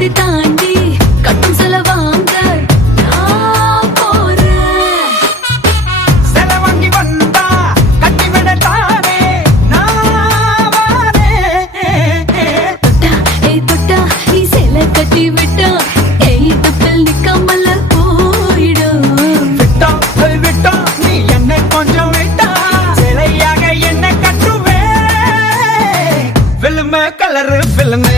கொடி தாண்டி கட்டும் சில வாங்க நான் போறேன். சில வாங்கி வந்தா கட்டி விடட்டானே நான் வாரேன். தொட்டா தொட்டா நீ சில கட்டி விட்டா தப்பில் நிக்காமல போயிடும். விட்டா விட்டா நீ என்ன கொஞ்சம் விட்டா சிலையாக என்ன கட்டுவே. Film colour film